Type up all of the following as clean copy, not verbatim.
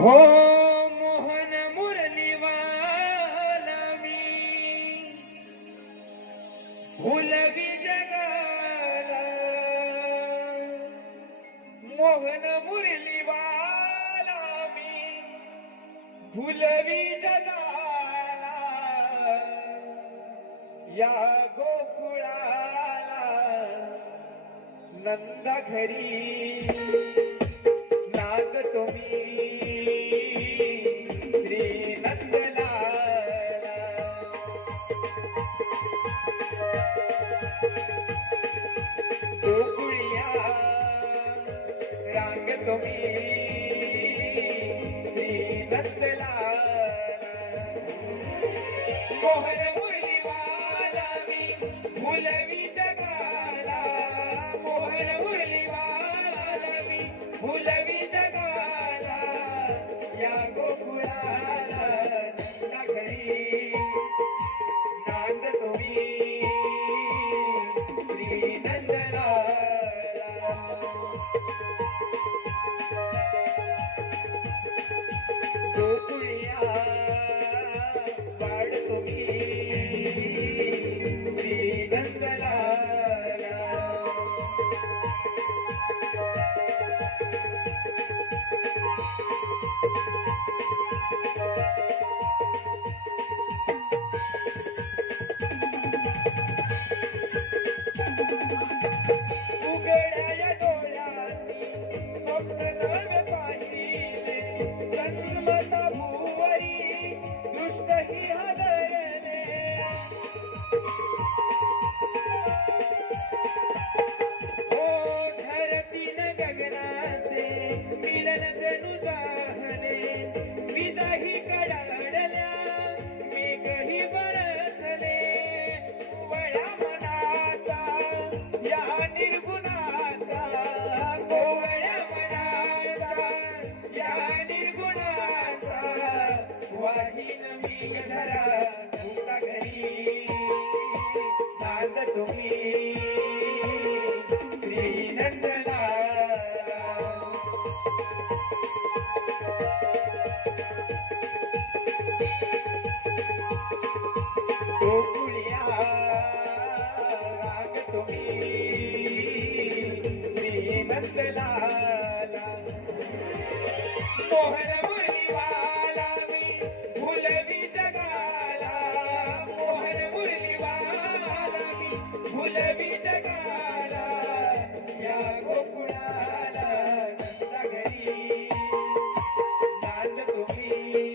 हो मोहन मुरली वालावी फुलवी जगाला मोहन मुरली वालावी फुलवी जगाला या गोकुळाला नंद घरी नाग तुम्ही श्री नंदलाला गोकुळिया रांग तुम्ही श्री नंदलाला मोहन मुरली वालावी फुलवी जगाला मोहन मुरली वालावी फुलवी जगाला या गोकुळाला नंदा घरी नांद तुम्ही श्री नंदलाला गोकुळिया वाढ तुम्ही श्री नंदलाला उघड्या डोळ्यांनी स्वप्न नवे पाहिले जन्मता भुवरी दृष्ट ही हदयने ओ धरतीन गगनाचे मिलन जणू दाहने विजाही कडाडल्या मेघही बरसले वळ्या मनाचा या निर्गुणाचा कोवळ्या मनाचा या निर्गुणाचा वाहीन मेघधरा तुमचा घरी नांद तुम्ही श्री नंदलाला गोकुळिया राग तुम्ही श्री नंदलाला मोहन मुरली वालावी फुलवी जगाला मोहन मुरली वालावी फुलवी जगाला या गोकुळाला नंदा घरी नांद तुम्ही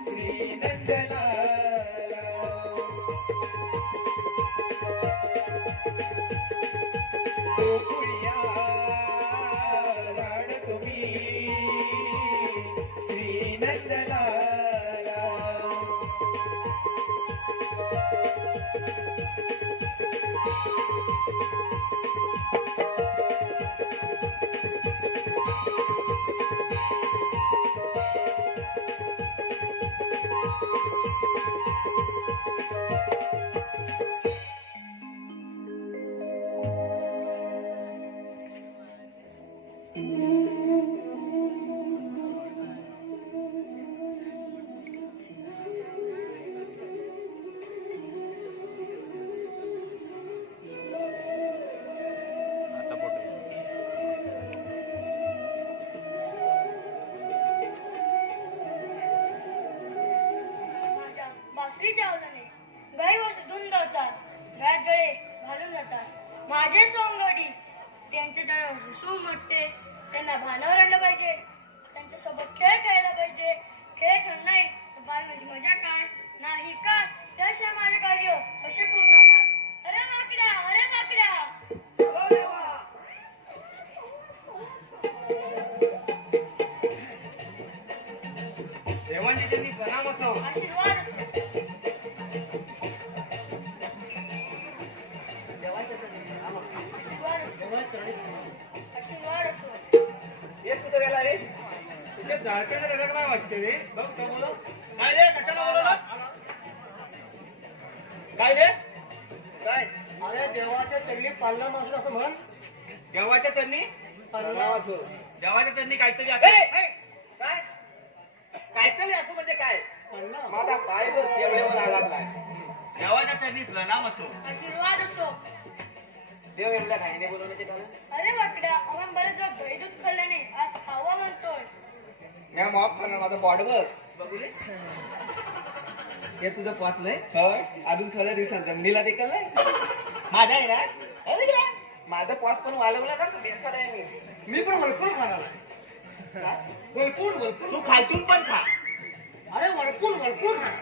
श्री नंदलाला गोकुळिया राड तुम्ही श्री नंदलाला बासरीच्या आवाजाने गाई धुंद होतात गळ्यात गळे घालून जातात माझे सोंगडी त्यांच्या जवळ हसू म्हटते त्यांना भानावर आणलं पाहिजे त्यांच्यासोबत खेळ खेळला पाहिजे खेळ खेळ नाही तर बालमाची मजा काय नाही का त्याशिवाय माझे कार्य कसे पूर्ण होणार अरे माकड्या देवांची त्यांनी प्रणाम असावं आशीर्वाद असो आशीर्वाद असो एक कुठं गेला रे तुझ्या झाडक्याला रडक नाही वाटते रे बघ का बोलो काय रे कशाला बोलवलं काय रे काय अरे देवाच्या तल्ली पालना मासू असं म्हण. देवाच्या त्यांनी पालना वाचू. देवाच्या त्यांनी काहीतरी आता वाचले असं म्हणजे काय पडलं माझा पाय बघ केवढ्यावर आला लागलाय देवाच्या चरणी प्रणाम होतो आशीर्वाद असो. देव एवढ्या घाईने बोलवण्याचे कारण अरे वाकड्या, आपण बरेच दिवस दही दूध खाल्लं नाही, आज खावा म्हणतोय. मी माफ करणार माझं बॉड बघ बघूले हे तुझं पात नाही होय अजून थोड्या दिवसात जमिनीला देखील नाही माझा आहे ना अरे घे. माझं पॉट पण वाळवलं का तुम्ही आहे मी मी पण भरपूर खाणार आहे भरपूर तू खालतून पण खा अरे भरपूर खाणार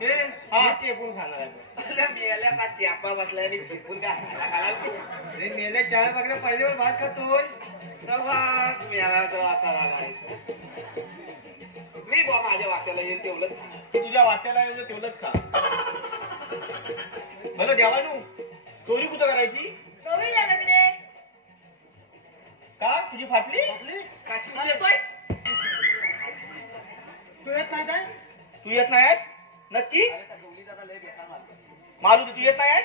हे हा चेपून खाणार आहे अरे मेल्या का चेपा बसलाय आणि चेपून काय खायला अरे मेले 4 बाकड्या पहिल्यावर भात खातोय तेव्हा मेला तो आता लागायचं मी बा माझ्या वाट्याला येईल तेवढंच खा तुझ्या वाट्याला येईल तेवढंच खा बरं देवानू चोरी कुठं करायची कवी झाल्याकडे का तुझी फाटली काची येतोय तू येत नाही काय तू येत नाही आहेत? नक्की मारू तू येत नाही आहेत?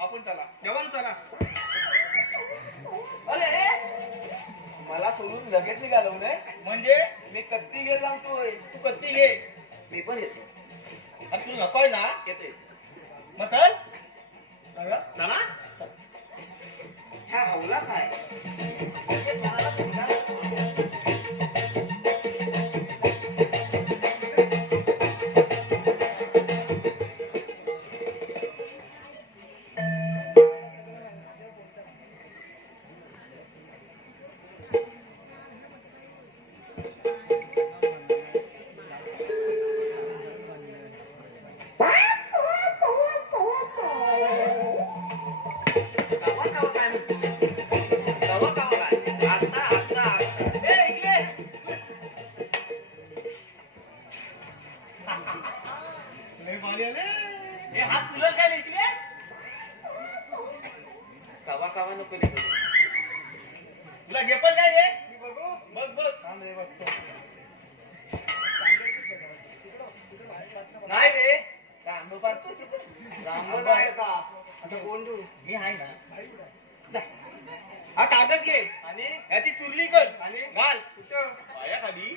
आपण चला देवानू चला अरे मला सोडून लगेच निघालो नाही म्हणजे मी कत्ती घे सांगतोय तू कत्ती घे मी पण येतो आणि तुला नकोय ना येते मग चल चला ह्या हवला काय तुला झेपल काय रे बघ बघ नाही रे आंबो पाडतो आंबो नाही का आता कोण देऊ मी आहे ना हा कागद घे आणि याची चुरली कर आणि घाल कुठं पाया खाली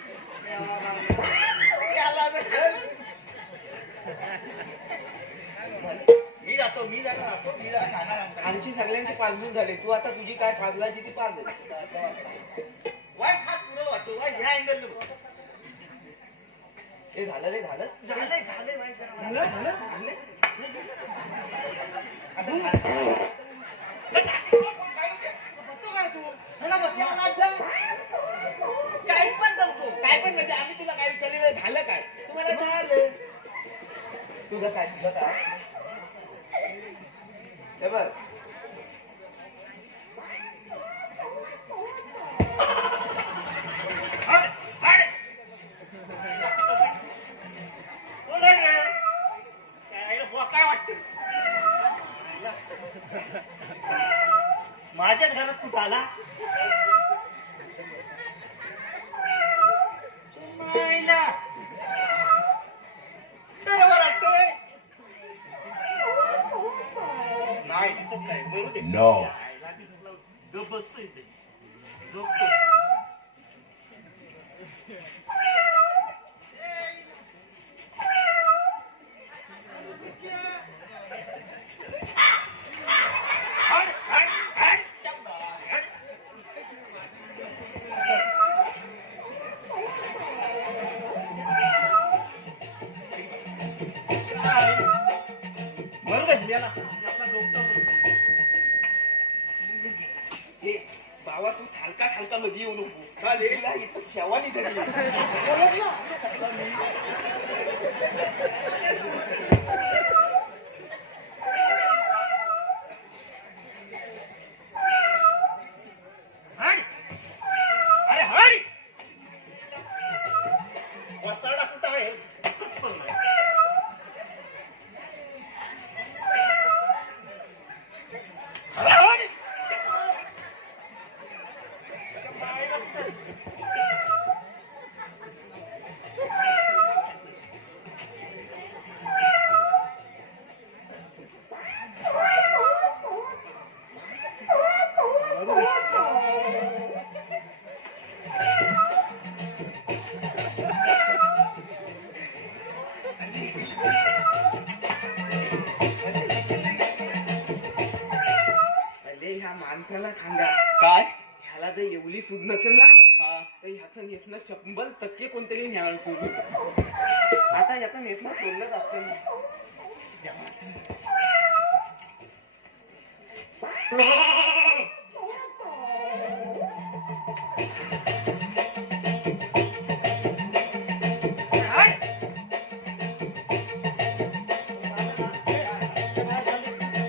मी जातो मी जरा सांगणार आमची सगळ्यांची पासबुक झाली तू आता तुझी काय पाजलाची ती पाज वाईट हात पुढं वाटतो वाईट ह्या अँगल हे झालं रे झालं झालंय वाईट जरा झालं काही पण करतो काय पण म्हणजे आम्ही तुला काय विचारलेलं झालं काय तुम्हाला झालं तुझं काय हे बघ काय वाटत माझ्याच घरात कुठं आला बरोबर वाटतोय नाही दिसत नाही बरोबर ते No. गप बसतो इथे झोपतो बरोबर आपला झोपतो बाबा तू थालका मध्ये येऊ नको चालेल इथं शेवाली धरली अरे हरी वसाडा कुठं आहे मला सांगा, काय ह्याला जर एवढी सूद नसेल ना हा तर ह्याचं नेसणं 100% कोणतरी न्याळ सोडून. आता याचं नेसणं सोडलंच असतं ना.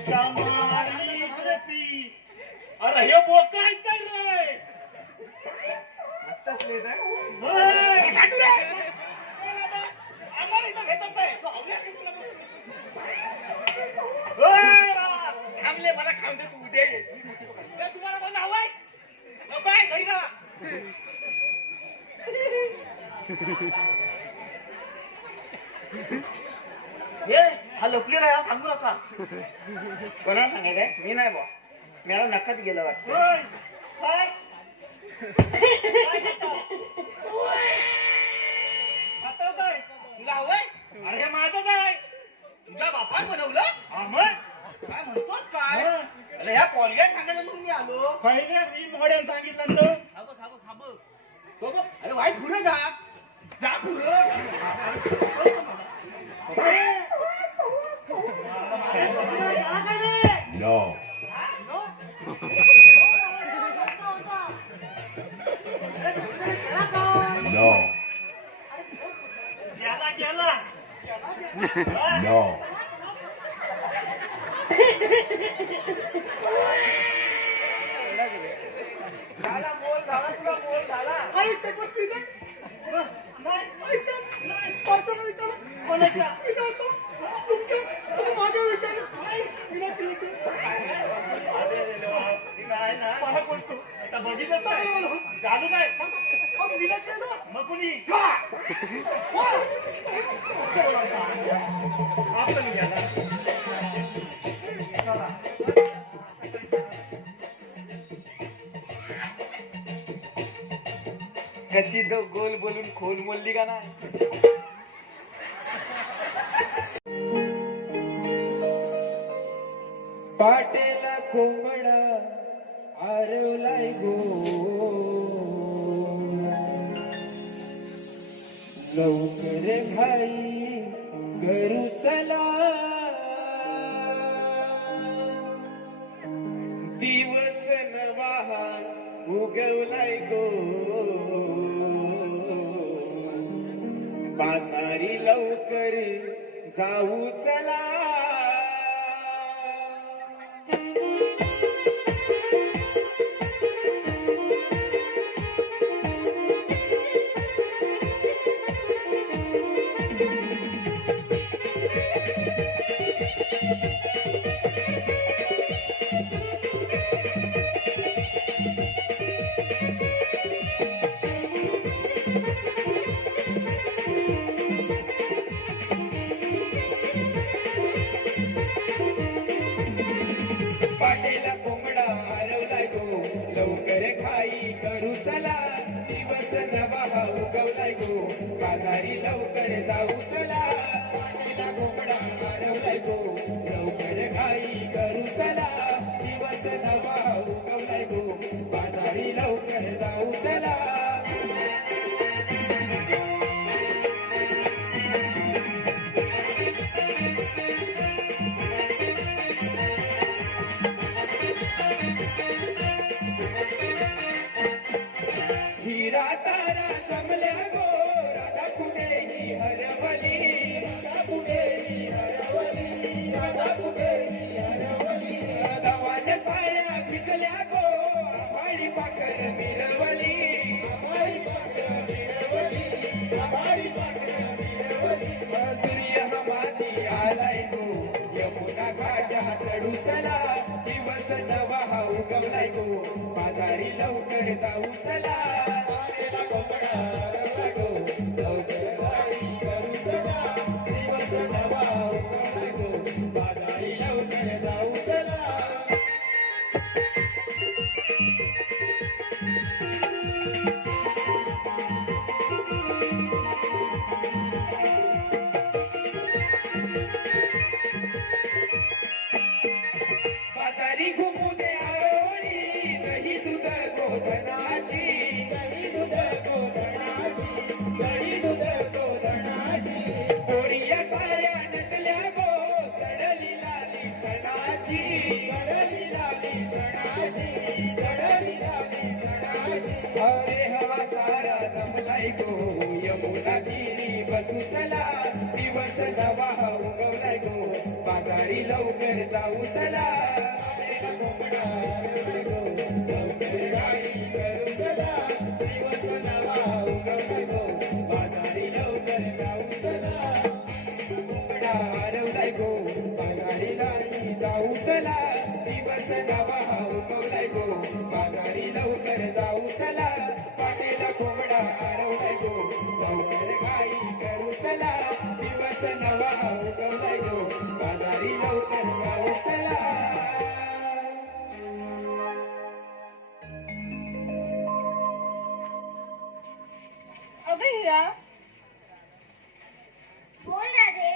कमाली गोपी. अरे हे बोका आहे काय रे? मस्त असले तर. होय. आम्हाला इथं भेटत नाही. होय. थांबले, मला खाऊन दे, तू उद्या ये. काय तुम्हाला कोण हवंय? नको आहे, घरी जावा. हे हा लपलेला आहे, हा सांगू नका. कोणाला सांगायचंय? मी नाही बा, मला नक्काच गेलं वाटतं. होय. काय? काय खाताव? खाताव काय? तुला हवंय? अरे हे माझंच आहे. तुझ्या बापाने बनवलं? हा मग? काय म्हणतोस काय? अरे ह्या कॉलगेट सांगायला म्हणून मी आलो. पहिले मी मॉडेल सांगितलं तर. थांब थांब थांब. तो बघ, अरे वाईट पुढे जा. जा पुढे. No. No. गेला गेला. No. झाला मोल झाला, तुला मोल झाला. अरे ते पण पिझ्झा. नाही, नाही. पार्सलला विचारा. कोणाचा? पिझ्झा होता. तुमच्या? तुम्ही माझ्या विचारा. नाही, मी नाही पिझ्झा. नाही ना. मला बोलतो. आता बघितलंच नाही. घालू काय? मग मी नाही केलं. मग कुणी? आपण गेला. चला. कच्ची गोल बोलून खोल बोलली का नाही? पाटेला कोंबडा आरवलाय गो, लवकर भाई घरू चला, दिवस नवा उगवलाय गो, बाजारी लवकर जाऊ चला. पाटेला कोंबडा हरवलाय गो, लवकर खाई करू चला, दिवस नवा उगवलाय गो, बाजारी लवकर जाऊ चला. पाटेला कोंबडा हरवलाय गो, लवकर खाई करू चला, दिवस नवा उगवलाय गो, बाजारी लवकर जाऊ चला. हिरा तारा जमल्या गो, राधा कुठे ही हरवली, राधा कुठे ही हरवली, राधा कुठे ही हरवली, राधावाच्या साड्या पिकल्या गो, आभाळी पाखर मिरवली, आभाळी पाखर मिरवली, आभाळी पाखर मिरवली, सूर्य हमाती आलाय गो, यमुना घाटा चढू चला, दिवस नवा उगवलाय गो, बाजारी लवकर जाऊ चला. पाटेला कोंबडा हरवलाय गो, लवकर घाई करू चला, दिवस नवा उगवलाय गो, बाजारी लवकर जाऊ चला. बाजारी घुमू दे आरोळी, अरे हवा सारा दमलाय गो यमुना गिरी बसू चला दिवस नवा उगवलाय गो बाजारी लवकर जाऊ चला कोंबडा आरवलाय गो लवकर गाई करू चला दिवस नवा उगवलाय गो बाजारी लवकर जाऊ चला कोंबडा आरवलाय गो बाजारी नाही जाऊ चला दिवस नवा उगवलाय गो बाजारी लवकर जाऊ चला पाटेला कोंबडा आरवलाय गो लवकर गाई करू चला दिवस नवा उगवलाय गो बाजारी लवकर जाऊ चला अगं हिरा, बोल राधे.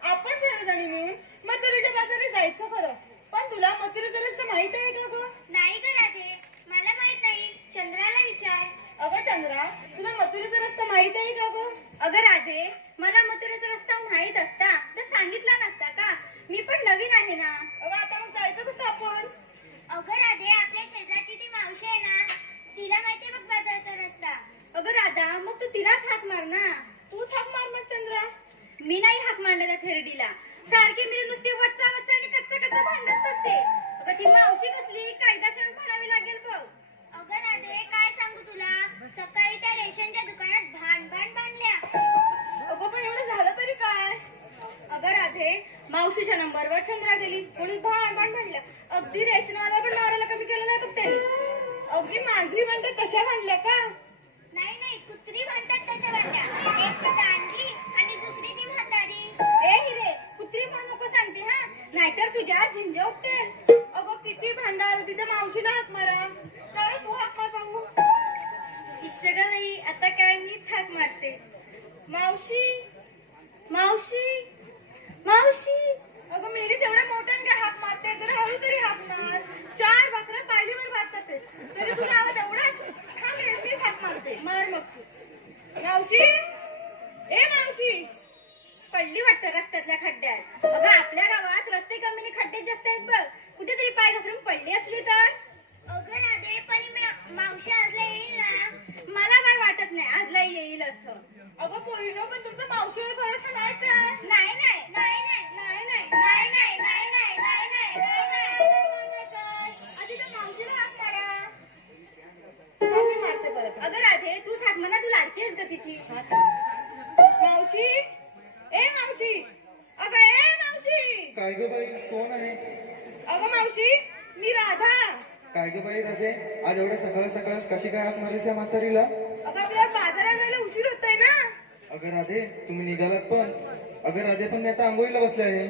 आपण सर्वजणी मिळून मथुरेच्या बाजारात जायचं खरं, पण तुला मथुरेचा रस्ता माहित आहे का गं? नाही ग राधे, मला माहित नाही. चंद्राला विचार. अगं चंद्रा, तुला मथुरेचा रस्ता माहित आहे का गं? अगं राधे, मला मथुरेचा रस्ता माहित असता तर सांगितला नसता का? मी पण नवीन आहे ना. अगं आता मग जायचं कसं आपण? अगं राधे, आपल्या शेजारची ती मावशी आहे ना, तिला माहिती बघ बाजाराचा रस्ता. अगं राधा, मग तू तिलाच हाक मार ना. तूच हाक मार मग चंद्रा. मी नाही हाक मारणार त्या थेरडीला. सारखी मी नुसती वच्चा वच्चा आणि कच्चा भांडत बसते. अगं ती मावशी कसली कायदा शाळेत म्हणावी लागेल बघ. अगं राधे, काय सांगू तुला, सकाळी त्या रेशनच्या दुकानात भांड बांधल्या. अगं पण एवढं झालं तरी काय? अगं राधे, मावशीच्या नंबरवर चंद्रा गेली म्हणून भांड बांधल्या. अगदी रेशनवाला पण मारायला कमी केलं नाही बघ त्यांनी. अगदी मांजरी म्हणतात तशा बांधल्या का? नाही, कुत्री म्हणतात तशा वाटल्या. एक दांडी आणि दुसरी ती म्हातारी. ए हिरे, कुत्री म्हणून नको सांगते हा, नाहीतर तुझ्या झिंज उठेल. अगं किती भांडाल, तिच्या मावशीला हाक मारा. काय तू हाक मार पाहू. इश्वर नाही, आता काय मीच हाक मारते. मावशी, मावशी, मावशी. अगं मेरीच एवढ्या मोठ्याने काय हाक मारते, जरा हळू तरी हाक मार. 4 भाकऱ्या पायलीवर भातात तरी तुला आवाज एवढाच. हा मी हाक मारते. मार मग तूच. मावशी, ए मावशी. पडली वाटतं रस्त्यातल्या खड्ड्यात. अगं आपल्या गावात रस्ते कमी आणि खड्डे जास्त आहेत बघ. कुठेतरी पाय घसरून पडली असली तर. अगं राधे, पण मावशी आजला येईल ना. मला काय वाटत नाही आजला येईल असं. अगं पोरीनो, पण तुमचा मावशीवर भरोसा नाही काय? नाही नाही नाही नाही नाही नाही नाही नाही नाही नाही नाही नाही नाही. आधी तर मावशीला हाक मारा. मी मारते परत. अगं राधे, तू सांग म्हणा, तू लाडकी आहेस ग तिची. मावशी, ए मावशी. अगं ए मावशी. काय ग बाई, कोण आहे? अगं मावशी, मी राधा. काय ग बाई राधे, आज एवढ्या सकाळ सकाळ कशी काय हाक मारायची म्हातारीला? अगं आपल्याला बाजारात जायला उशीर होतोय ना. अगं राधे, तुम्ही निघालात पण. अगं राधे, पण मी आता आंघोळीला बसले आहे.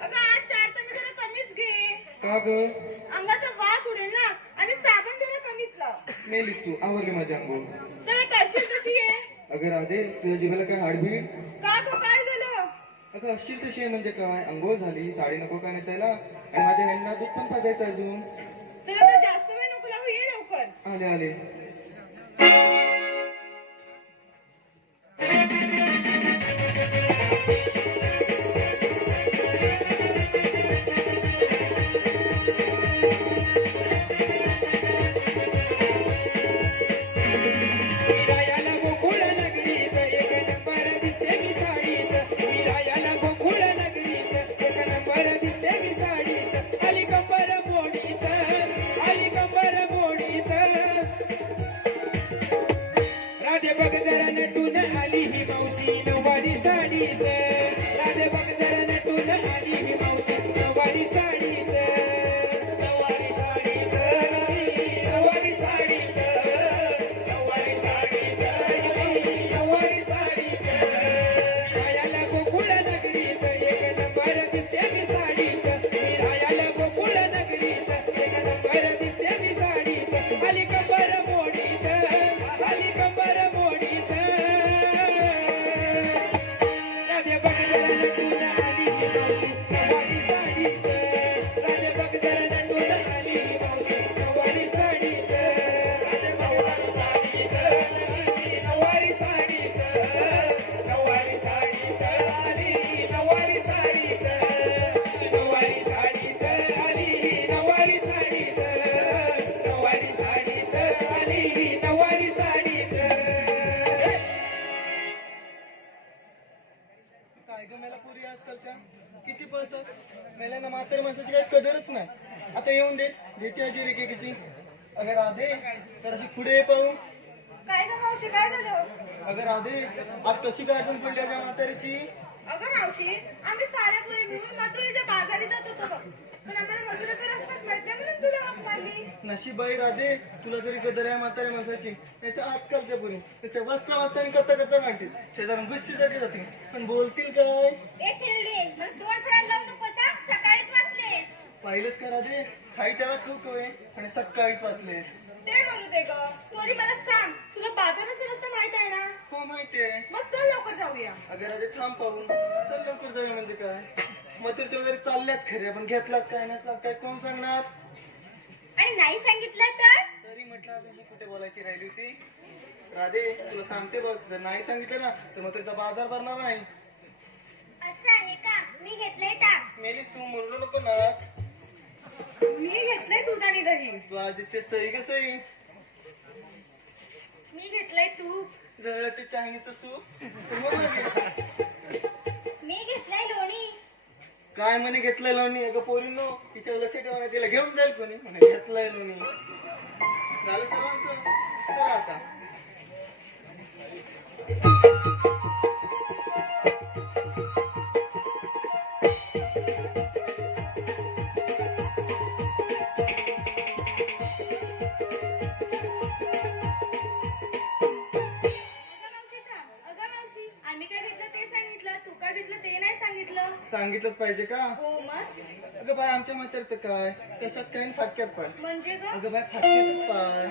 अगं आज 4 तर जरा कमीच घे. का ग? अंगाचा वास उडेल ना, आणि साबण जरा कमीच लाव. मेलीस तू, आवरली माझी आंघोळ. जरा करशील तशी आहे. अगं राधे, तुझ्या जिभेला काय हाडबीड? का गं, काय झालं? अगं असशील तशी आहे म्हणजे काय? आंघोळ झाली, साडी नको का नेसायला, आणि माझ्या ह्यांना दूध पण पाजायचं अजून. जरा तर जास्त वेळ नको लावू, ये लवकर. आले आले. विरायाला गोकुळ नगरीत एक नंबर दिसते मी साडीत. विरायाला गोकुळ नगरीत एक नंबर दिसते मी साडीत. आली कंबर मोडीत, आली कंबर मोडीत. ना म्हातारी माणसाची काही कदरच नाही. आता येऊन दे भेटी आजी रेखेची. अगं राधे तर अशी पुढे ये पाहू. काय ग मावशी काय झालं? अगं राधे आज कशी काय आठवण पडली त्या म्हातारीची? अगं मावशी आम्ही साऱ्या पोरी मिळून मथुरेच्या बाजारी जात होतो बघ. पण आम्हाला मथुरेचा रस्ताच माहित नाही म्हणून तुला हाक मारली. नशीबाई राधे तुला जरी कदर आहे म्हातारी माणसाची नाही तर आजकालच्या पोरी नुसत्या वाचा वाचा आणि कथा कथा मांडतील. शेजारून गुस्ती जातील पण बोलतील काय? ए थिरडे मग तोंड सोडायला लावू नकोस हा. सकाळीच वाचलेस. पाहिलंच का राधे खाई त्याला खूप आहे आणि सकाळीच वाचले. ते करू दे ग. तोरी मला सांग तुला बाजाराचा रस्ता माहित आहे ना? हो माहितीये. मग चल लवकर जाऊया. अगं राधे थांब पाहून चल लवकर जाऊया. म्हणजे काय मथुरचे वगैरे चालल्यात खरे पण घेतलात काय नसलात काय कोण सांगणार? आणि नाही सांगितलं तर? तरी म्हटलं अजून तू कुठे बोलायची राहिली होती. राधे तुला सांगते बघ जर नाही सांगितलं ना तर मथुरचा बाजार भरणार नाही. असं आहे का? मी घेतलंय टाक. मेलीस तू मुरलो नको ना. मी घेतलंय दूध आणि दही. तू आज दिसते सही का सही. मी घेतलंय तूप. जवळ ते चायनीचं सूप तर मग मागे. मी घेतलंय लोणी. काय म्हणे घेतलंय लोणी. अगं पोरींनो तिच्या लक्ष ठेवा ना तिला घेऊन जाईल कोणी म्हणे घेतलंय लोणी. झालं सर्वांचं. चला आता सांगितलंच पाहिजे का? हो मग अगं बाय आमच्या म्हातारचं काय कशात काय आणि फाटक्यात पाय. म्हणजे ग अगं बाय फाटक्यातच पाय.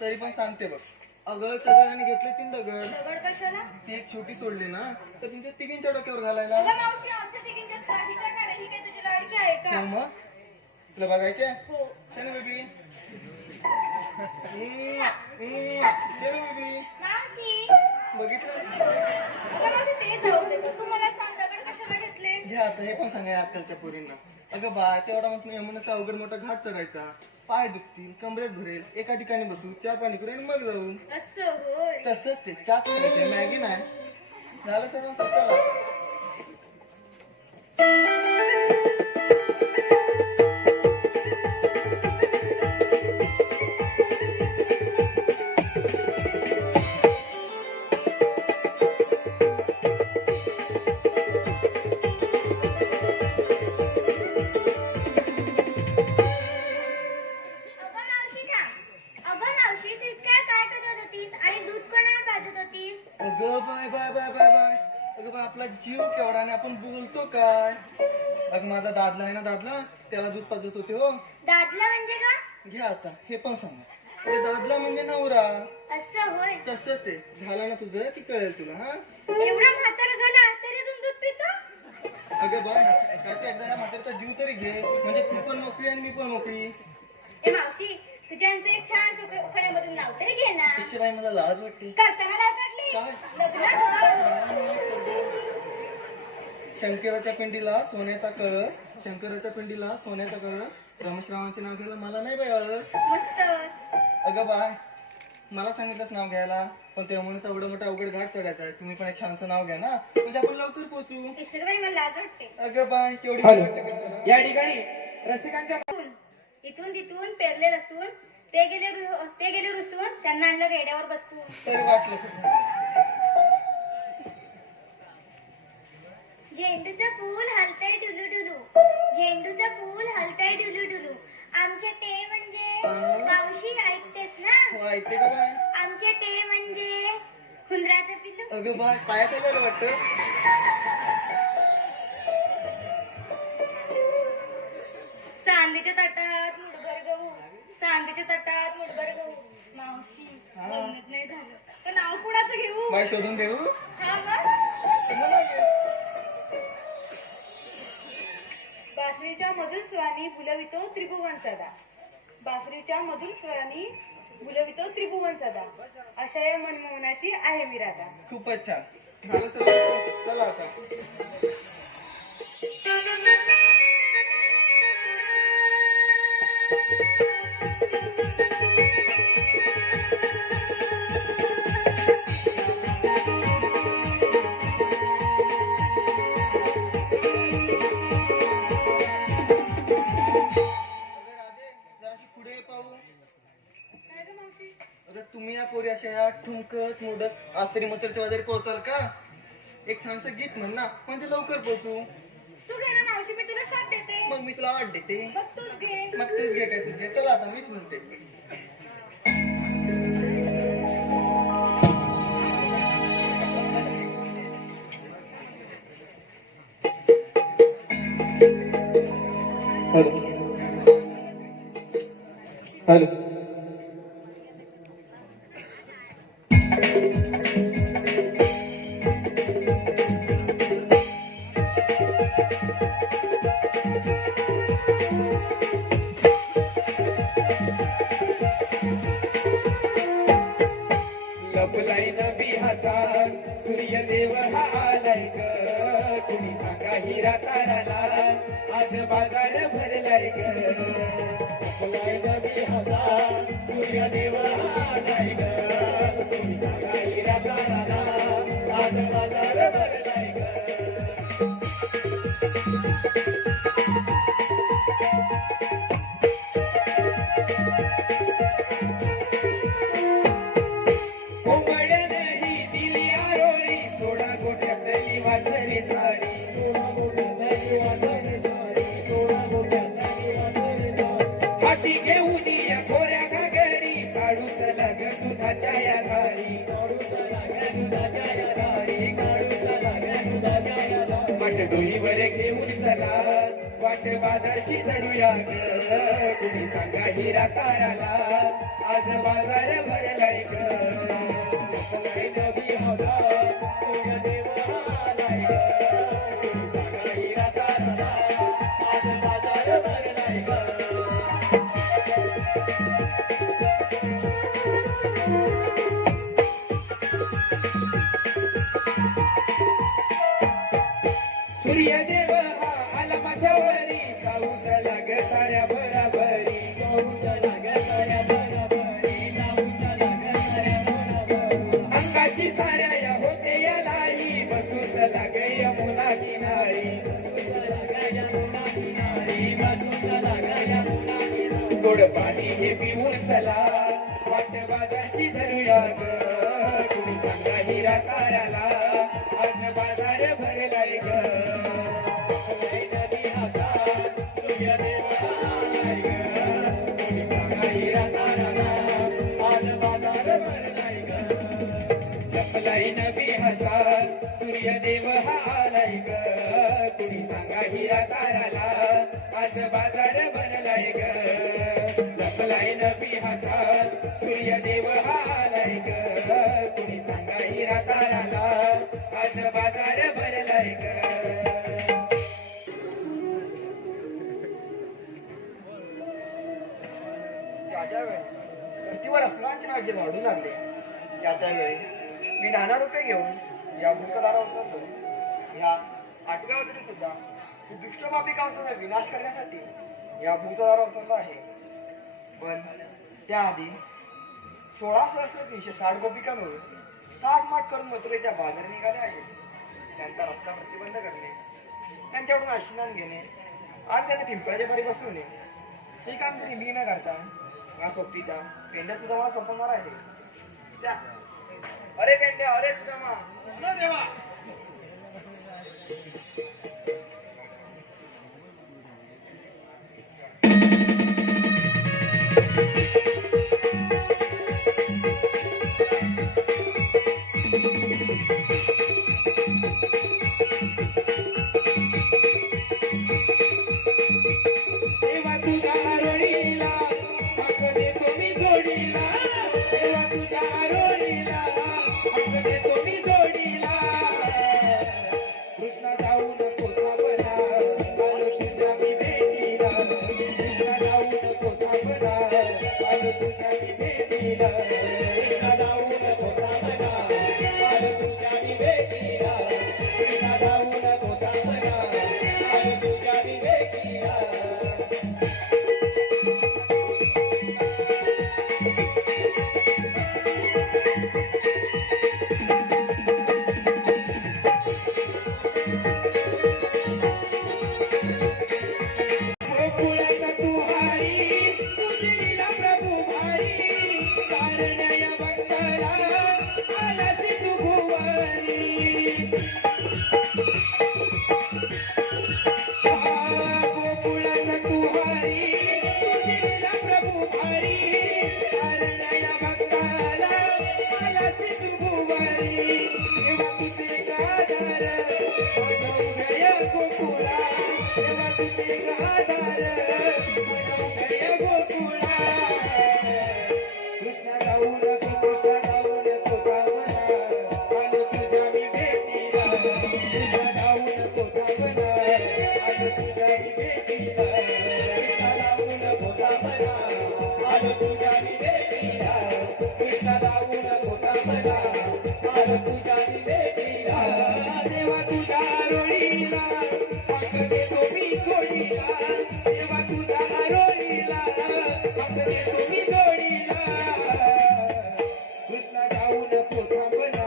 तरी पण सांगते बघ. अगं सगळ्यांनी घेतले 3 दगड. दगड कशाला? ती एक छोटी सोडली ना तर तुमच्या तिघींच्या डोक्यावर घालायला. अगं मावशी आमच्या तिघींच्या साथीच्या काय ही काय तुझी लाडकी आहे का? हो मग तुला बघायचे हो. चल बेबी. चल बेबी. मावशी बघितलं अगं मावशी ते जाऊ दे तू मला सांग दगड कशाला घेतले? घ्या आता हे पण सांगाय आजकालच्या पोरींना. अगं बा तेवढा मग यमुनाचा अवघड मोठा घाट चढायचा. पाय दुखतील कमरेत भरेल एका ठिकाणी बसू चहा पाणी करू आणि मग जाऊ. असं होय. तसंच ते चाच करायचे मॅगी नाही. झालं सर्वांचं चला. आपला जीव केवढा आणि आपण बोलतो काय. अगं माझा दादला आहे ना दादला त्याला दूध पाजत होते हो. दादला म्हणजे का? घ्या आता हे पण सांगा. अरे दादला म्हणजे नवरा. असं होय. तसंच ते झालं ना तुझं ती कळेल तुला. हा एवढा म्हातारा झाला तरी अजून दूध पितो? अगं बाय काय एकदा या म्हातारीचा जीव तरी घे म्हणजे तू पण मोकळी आणि मी पण मोकळी. ए मावशी तुझ्यांचं एक छान उखाण्यामधून नाव तरी घे ना. बाई मला लाज वाटते. करताना लाज वाटली? काय? लग्न कर. शंकराच्या पिंडीला सोन्याचा कळस. शंकराच्या पिंडीला सोन्याचा कळस. रमेशरावांचे नाव घ्यायला मला नाही बाई आळस. मस्त. अगं बाय मला सांगितलंच नाव घ्यायला पण तेव्हा म्हणून एवढं मोठा अवघड घाट चढायचा आहे. तुम्ही पण एक छानसं नाव घ्या ना म्हणजे आपण लवकर पोहोचू. ईश्वरबाई मला लाज वाटते. अगं बाय तेवढी हॅलो. वाटते कशाला? या ठिकाणी रसिकांच्या इथून तिथून पेरले रसून ते गेले रुसून त्यांना आणलं रेड्यावर बसवून. तरी वाटलं सुद्धा. झेंडूचं फूल हलतंय डुलू डुलू. झेंडूचं फूल हलतंय डुलू डुलू. आमचे ते म्हणजे मावशी ऐकतेस ना? हो ऐकते का बाय. आमचे ते म्हणजे हुंदराचं पिल्लू. अगं बाय पाया पडायला वाटतं. चांदीच्या ताटात मुठभर गहू. चांदीच्या ताटात मुठभर गहू. मावशी लग्नच नाही झालं तर नाव कुणाचं घेऊ? बाय शोधून देऊ. हा मग. बासरीच्या मधुर स्वरांनी बुलवितो त्रिभुवन सदा. बासरीच्या मधुर स्वरांनी बुलवितो त्रिभुवन सदा. अशा या मनमोहनाची आहे मी राधा. खूपच छान झालं सर. चला आता या पोरी अशा या ठुमकत मोडत आज तरी मग तेव्हा तरी पोहोचाल का? एक छानसं गीत म्हण ना म्हणजे लवकर पोहोचू. तू घे ना मावशी, मी तुला साथ देते. मग मी तुला आवाज देते. मग तूच घे. मग तूच घे काय तूच घे. चला आता मीच म्हणते. हॅलो हॅलो लपलाय नबी हातात सूर्यदेव हा आलाय ग. तुम्ही सांगा हिरा ताराला आज बाजार भरलाय ग. लपलाय नबी हातात सूर्यदेव हा आलाय ग. तुम्ही सांगा हिरा ताराला आज बाजार भरलाय ग. कोंबड्यानंही दिली आरोळी, सोडा गोठ्यातली वासरे सारी. सोडा गोठ्यातली वासरे सारी. सोडा गोठ्यातली वासरे सारी. हाती घेऊन या गोऱ्या घागरी, काढूच लाग दुधाच्या या धारी. काढूच लाग दुधाच्या या धारी. काढूच लाग दुधाच्या या धारी. वाट डोईवर घेऊन चला, वाट बाजारची धरूया ग. तुम्ही सांगा हिरा ताराला आज बाजार भरलाय ग. लपलाय नबी हातात सूर्यदेव आलाय ग. तुम्ही सांगा हिरा ताराला आज बाजार भरलाय ग. सूर्यदेव हा आला माझ्यावरी, जाऊच लाग साऱ्या बराबरी. जाऊच लाग साऱ्या बराबरी. जाऊच लाग साऱ्या बराबरी. अंगाची साऱ्या या होते या लाही, बसूच लाग यमुना किनारी. बसूच लाग यमुना किनारी. बसूच लाग यमुना किनारी. गोड पाणी हे पिऊन चला, वाट बाजारची धरूया ग. तुम्ही सांगा हिरा ताराला आज बाजार भरलाय ग. लपलाय नबी हातात सूर्यदेव आलाय ग. तुम्ही सांगा हिरा ताराला आज बाजार भरलाय ग. लपलाय नबी हातात सूर्यदेव हा आलाय ग. तुम्ही सांगा हिरा ताराला आज बाजार भरलाय ग. लपलाय नबी हातात सूर्यदेव हा आलाय ग. तुम्ही सांगा हिरा ताराला आज बाजार भरलाय ग. त्याच्या वेळी धर्तीवर अस्त्रांचे राज्य वाढू लागले. त्याच्या वेळी मी नाना रुपये घेऊन या भूतलावर उतरलो. या आठव्या तरी सुद्धा दुष्टपापी कांसाचा विनाश करण्यासाठी या भूतलावर उतरलो आहे. पण त्याआधी 16,360 गोपिका मिळून ताटमाट करून मथुरेच्या बाजारी निघाले आहेत. त्यांचा रस्ता प्रतिबंध करणे, त्यांच्याकडून आशीर्वाद घेणे आणि त्यांना पिंपळाच्या भरी बसवणे हे काम तरी मी न करता या सोबतीच्या पेंड्या सुद्धा मला सोपवणार आहे. त्या अरे पेंड्या, अरे सुदामा, न देवा. तेव्हा तुझ्या आरोळीला हक देतो मी जोडीला. तेव्हा तुझ्या आरोळीला हक देतो मी जोडीला. कृष्णा जाऊ ग आधार मनोहर गोकुळा कृष्णा जाऊ नको कृष्णा जाऊ नको सावरा आलो तुझ्या मी भेटीला कृष्णा जाऊ नको सावरा आलो तुझ्या मी भेटीला कृष्णा जाऊ नको सावरा आलो तुझ्या मी भेटीला कृष्णा जाऊ नको सावरा आलो तुझ्या मी भेटीला देवा तुझ्या आरोळीला हाक देतो मी जोडीला देवा तुझ्या आरोळीला हाक देतो मी जोडीला कृष्णा जाऊ नको थांबना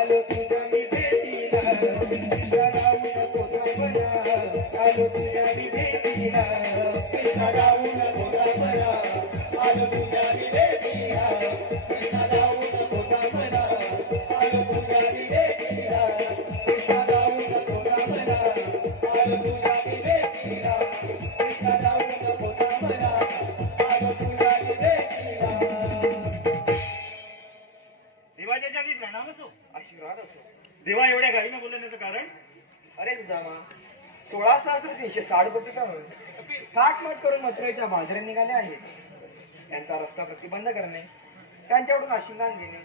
आलो तुझ्या मी भेटीला कृष्णा जाऊ नको थांबना आलो तुझ्या मी भेटीला कृष्णा जाऊ नको थांबना आलो तुझ्या मी भेटीला कृष्णा जाऊ नको थांबना आलो तुझ्या मी भेटीला कृष्णा जाऊ नको थांबना आलो तुझ्या मी भेटीला कृष्णा जाऊ नको थांबना आलो तुझ्या मी भेटीला देवाच्या जागी प्रणाम असो. आशीर्वाद असो. देवा एवढ्या घाईनं बोलण्याचं कारण? अरे सुदामा 16,360 कोटीचा थाटमाट करून मथुरेच्या बाजारात निघाले आहेत. त्यांचा रस्ता प्रतिबंध करणे, त्यांच्याकडून आशीर्वाद घेणे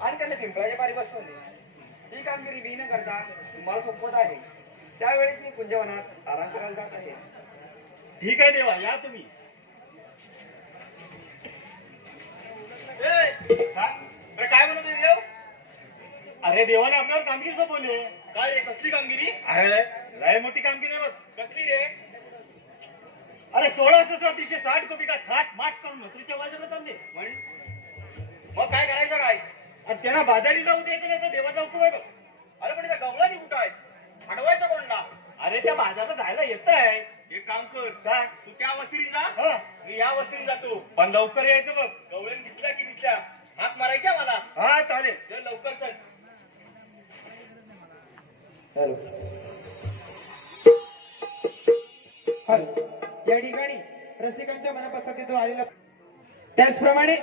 आणि त्यांना पिंपळाच्या पारी बसवणे ही कामगिरी मी न करता तुम्हाला सोपवत आहे. त्यावेळेस मी कुंजवनात आराम करायला जात आहे. ठीक आहे देवा, या तुम्ही. काय म्हणत आहे देव? अरे देवाने आपल्यावर कामगिरी सोपवली. काय रे, कसली कामगिरी? अरे लय मोठी कामगिरी आहे बघ. कसली रे? अरे 16,360 कोटी का थाट माट करून मथुरेच्या बाजारात आणले. मग काय करायचं काय? आणि त्यांना बाजारी जाऊ द्यायचं नाही तर देवाचा हुकूम आहे बघ. अरे पण त्या गवळानी कुठं आहे? अडवायचं कोणला? अरे त्या बाजारात जायला येत आहे. एक काम कर, काय तू त्या वस्तीने जा, मी या वस्तीने जातो. पण लवकर यायचं बघ. गवळण दिसल्या की दिसल्या हात मारायच्या मला. हा चालेल, चल लवकर चल. या ठिकाणी रसिकांच्या मनापसंतीतून आलेला त्याचप्रमाणे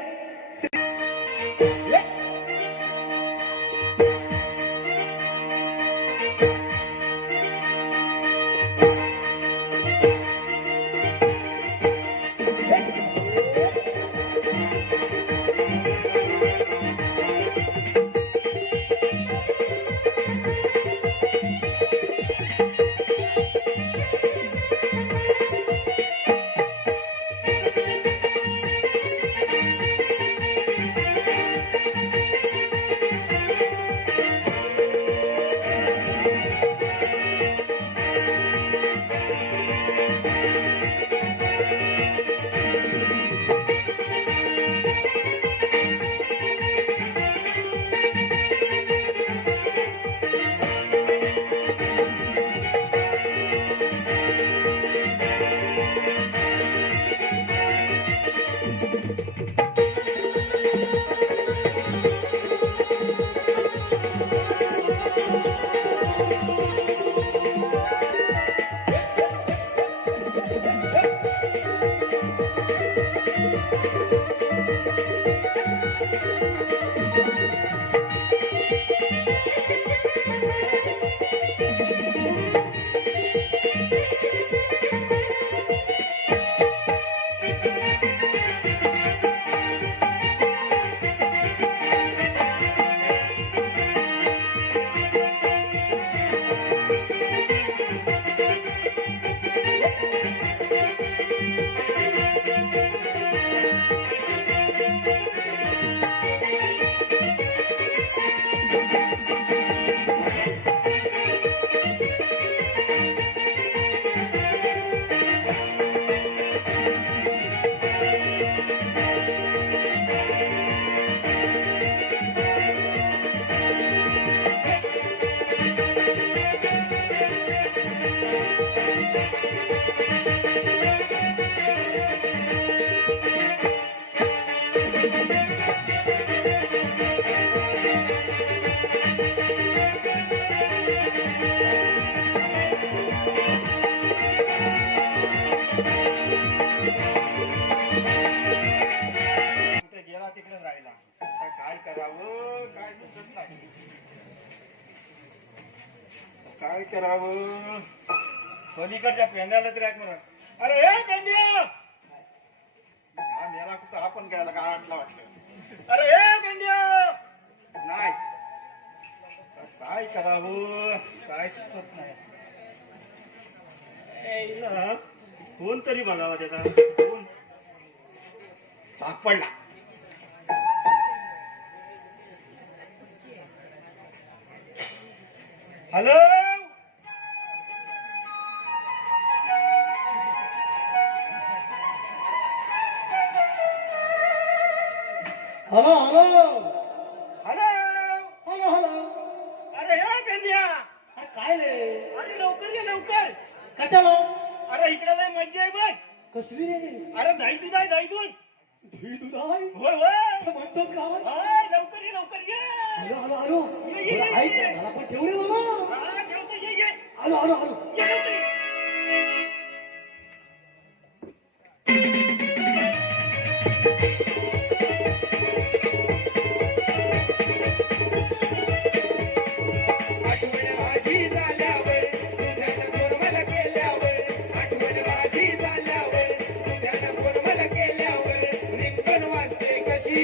काय करावं? पलीकडच्या पेंद्याला तरी ऐक म्हणा. अरे हे पेंद्या हा मेला कुठं आपण काय गावातला वाटलं. अरे हे पेंद्या नाही काय करावं काय सुचत नाही. कोण तरी बघावा त्याचा कोण सापडला. Hello hello hello hello hello hello अरे हे पेंद्या काय ले अरे लवकर ये लवकर. कशाला अरे इकडे लय मज्जा आहे बघ. कसली रे अरे दही दूध आहे दही दूध. धुई दुधाई होय होय म्हणतो का होय, लवकर ये लवकर ये. हॅलो हॅलो हॅलो ये, बरं, ऐक ना, मला पण ठेव रे बाबा. हा ठेवतो ये हॅलो हॅलो हॅलो ये लवकर ये. आठवण माझी झाल्यावर तुझ्यानं कोरमल केल्यावर आठवण माझी झाल्यावर तुझ्यानं कोरमल केल्यावर रिंगण वाजते कशी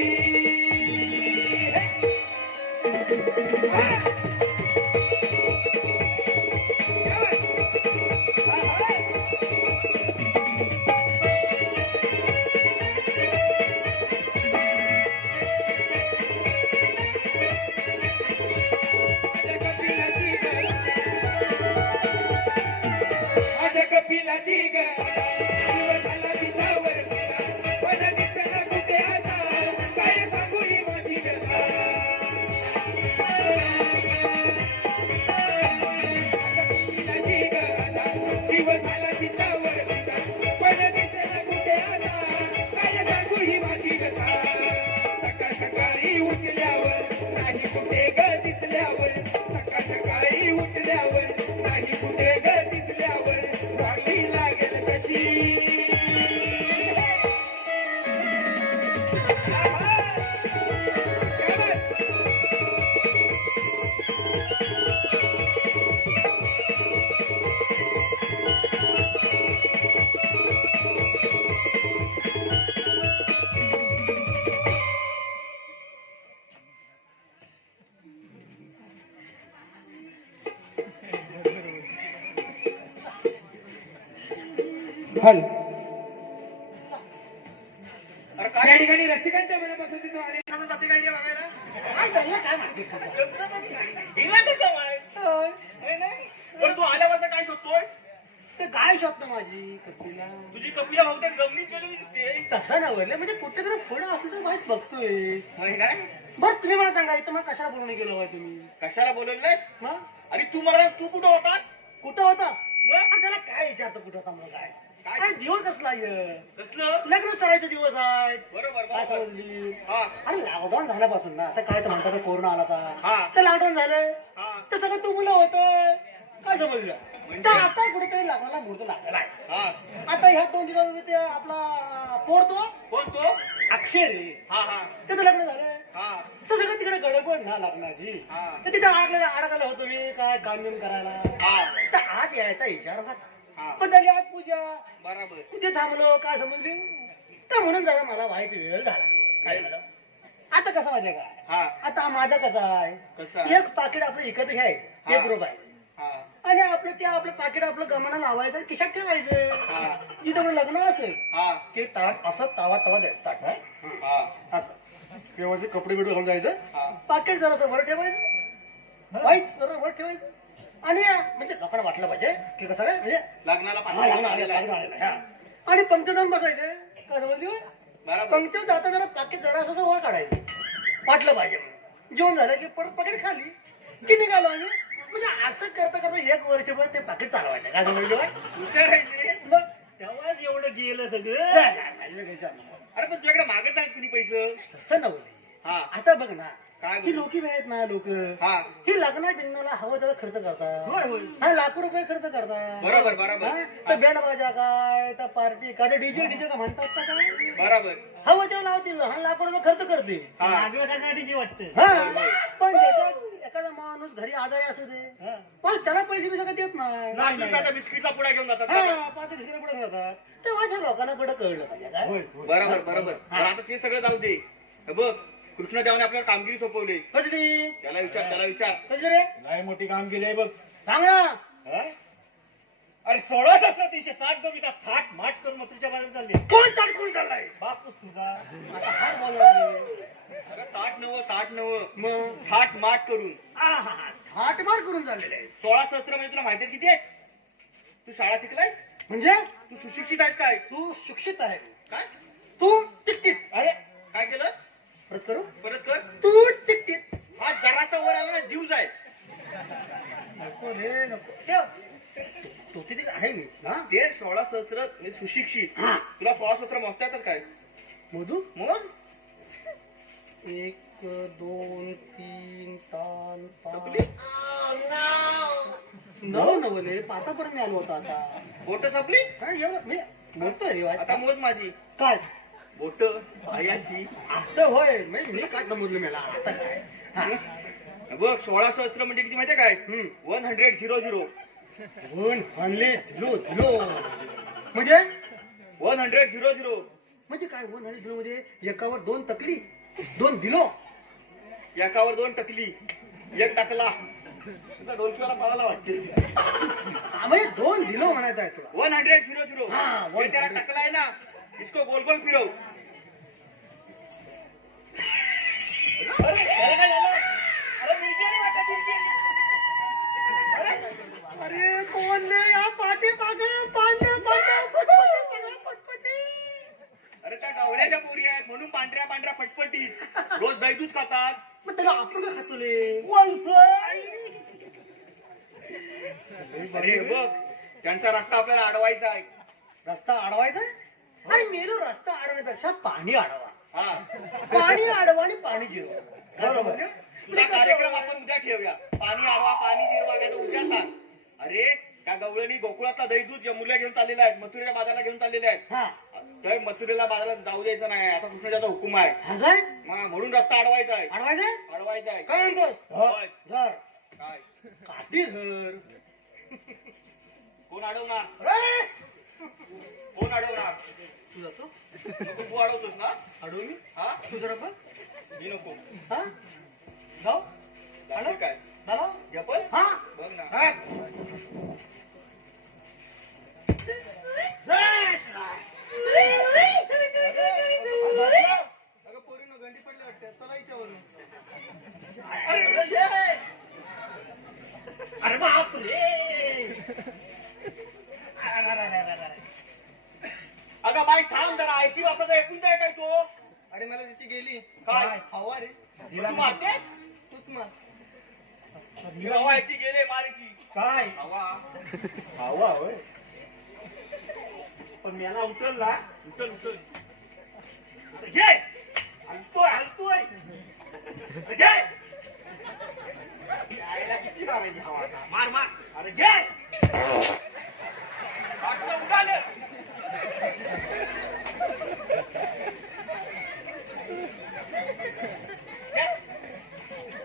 माझ्या कपिलाची ग दिवस झाला तिच्यावर मला दिसना कुठे आता काय सांगू ही माझी व्यथा. माझ्या कपिलाची ग दिवस झाला तिच्यावर मला दिसना कुठे आता काय सांगू ही माझी व्यथा. सकाळ सकाळी उठल्यावर नाही कुठे ग दिसल्यावर सकाळ सकाळी उठल्यावर नाही कुठे ग दिसल्यावर वागली लागेल कशी. हल अरे काय या ठिकाणी रसिकांच्या मनापासून तिथं आले आता जाते काय रे बघायला. काय माहिती समजत नाही. हिला कसं माहित होय नाही. बरं तू आल्यावर काय शोधतोय. ते काय शोधतो माझी कपिला तुझी कपिला बहुतेक जमिनीत गेलेली दिसते. तसं नवरलं म्हणजे कुठे तरी पुढं असलं तर माहित बघतोय. होय काय बरं तुम्ही मला सांगा इथं मग कशाला बोलून गेलो होय तुम्ही कशाला बोलवलंस. मग आणि तू मला तू कुठं होतास. कुठं होता मग? आणि त्याला काय विचारतो कुठं होता मला काय काय दिवस कसला आहे कसलं लग्न करायचे दिवस आहेत बरोबर काय बरोबर. समजली हा अरे लॉकडाऊन झाल्यापासून ना आता काय तर म्हणतात कोरोना आला हा. का तर लॉकडाऊन झालं हा तर सगळं तू मुलं होतं काय समजलं म्हणजे? तर आता कुठेतरी लग्नाला मुहूर्त लागलेला आहे हा आता ह्या 2 दिवसामध्ये ते आपला पोर तो कोण तो. अक्षय रे हा हा त्याचं लग्न झालं हा तर सगळं तिकडे गडबड ना लग्नाची हा. तर तिथे अडकला होतो मी काय काम बिम करायला हा तर आज यायचा विचार हा. होता पण झाली आज पूजा बरोबर. तिथे थांबलो काय समजली तर म्हणून जरा मला व्हायचा वेळ झाला काय झालं? आता कसं माहितीये काय हा आता माझा कसा आहे कसा? एक पाकिट आपलं इकत घ्यायचं हा. एक रुपये हा आणि आपलं ते आपलं पाकिट आपलं गमना लावायचं आणि खिशात ठेवायचं हा जिथं लग्न असेल हा की ताट असं तवा द्यायचं ताट हा? हा असं व्यवस्थित कपडे बिडे घालून जायचं हा. पाकिट जरासं वर ठेवायचं वाईच जरा वर ठेवायचं आणि म्हणजे लोकांना वाटलं पाहिजे की कसं काय म्हणजे लग्नाला हा, पाहिजे लग्न आलेलं आहे, लग्न आलेलं आहे, हा. आणि पंक्ती जाऊन बसायचं काय समजली होय? बरोबर. पंक्तीवर जाता जरा पाकिट जरा असं वर काढायचं वाटलं पाहिजे म्हणून. जेवण झालं की परत पाकिट खाली की निघालो आम्ही म्हणजे असं करता करता 1 वर्षभर ते पाकिट चालवायचं काय समजलं होय? हुशार आहेस रे. मग तेव्हाच एवढं गेलं सगळं. अरे पण तुझ्याकडे मागत नाही कुणी पैसे. तसं नव्हतं हा आता बघ ना काय ही लोकी आहेत ना लोक हा ही लग्ना बिग्नाला हवं त्याला खर्च करतात होय होय हा लाखो रुपये खर्च करतात बरोबर, बरोबर. हा, तर बँड बाजा काय तर पार्टी काय डीजे डीजे का म्हणतात का काय बरोबर. हवं तेव्हा लावतील हा लाखो रुपये खर्च करते हा. वाटतं हा पण त्याच्यात एखादा माणूस घरी आजारी असू दे पण त्याला पैसे बिसे काय देत नाही. नाही आता बिस्किटचा पुडा घेऊन जातात हा, 5 रुपये पुढे जातात तेव्हा त्या लोकांना कुठं कळलं पाहिजे काय? बरोबर बरोबर पण आता ते सगळं जाऊ दे हे बघ कृष्णदेवाने आपल्याला कामगिरी सोपवली कसली त्याला विचार कसली रे नाही मोठी कामगिरी आहे बघ. सांग ना. हा? अरे 16,360 कविता थाट माट करून मथुरेच्या बाजारात चालली. कोण ताटकून चाललाय बापूस तुझा. आता हा बोलला रे. अरे ताट नव मग थाट माट करून थाटमाट करून चाललेले आहे. 16 सहस्त्र म्हणजे तुला माहिती किती आहे तू शाळा शिकलायस म्हणजे तू सुशिक्षित आहेस काय तू शिक्षित आहे काय तू टिकटिक अरे काय केलं परत करू परत कर तू टिकटिक हा जरासा वर आला ना जीव जाय नको रे नको ठेव. तो तिथे आहे मी हा ते 16 सहस्त्र म्हणजे सुशिक्षित तुला 16 सहस्त्र मोजता येतात काय मधू मोज 1 2 3 4 टोपली? 5 9 नवले पातापर्यंत मी आलो होतो आता बोट संपली काय एवढं मी बोलतोय रे आता मोज माझी काय बोट पायाची आता होय मी काय समजलं मला आता काय हा. बघ 16 सहस्त्र म्हणजे किती माहितीये काय 100 वन हनले झिरो झिरो म्हणजे 100 म्हणजे काय 100 मध्ये एकावर 2 तकली 2 दिलो एकावर 2 टकली एक टाकला तुझा ढोलकीवाला पळाला वाटते म्हणजे 2 दिलो म्हणायचं आहे तुला 100 हाँ, ये तेरा टकला है ना इसको गोल गोल फिरव अरे काय झालं? अरे मिरची आली वाटतं, मिरची. अरे कोण रे या पाठी मागे पांढरे अरे त्या गवळ्याच्या पोरी आहेत म्हणून पांढऱ्या फटफटीत रोज दही दूध खातात मग त्याला आपण काय खातो रे अरे बघ त्यांचा रस्ता आपल्याला अडवायचा आहे रस्ता अडवायचा आणि मेलो रस्ता अडवण्यापेक्षा पाणी अडवा हा पाणी अडवा आणि पाणी जिरवा बरोबर तुझा कार्यक्रम आपण उद्या ठेवूया पाणी आडवा पाणी जिरवा काय उद्या सांग अरे त्या गवळणी गोकुळातला दही दूध जमुल्या घेऊन चाललेला आहेत मथुरेच्या बाजाराला घेऊन चाललेले आहेत हा तर मथुरेला बाजारात जाऊ द्यायचं नाही असा कृष्णाचा हुकूम आहे हजाय म्हणून रस्ता अडवायचा आहे अडवायचं अडवायचा आहे काय म्हणतोस होय. धर काय काठी धर कोण अडवणार अरे कोण अडवणार तू जातो नको तू अडवतोस ना अडवू मी हा तू जरा बघ मी नको हा जाऊ जाते काय झालं जपल हा बघ ना हा. जय श्रीराम. अगं पोरीनं गंडी पडली वाटते चला हिच्यावरून अरे बाप रे अगं बाई थांब जरा 80 वापराचा एकूण जाय काय तो अरे मला त्याची गेली काय हवा रे तू मारतेस तूच मार हवायची गेले मारीची काय हवा हवा होय पण मी याला उचलला उचल उचल अरे घे हलतोय अरे घे यायला किती मारायची हवा आता? मार मार अरे घे मागचं उडालं.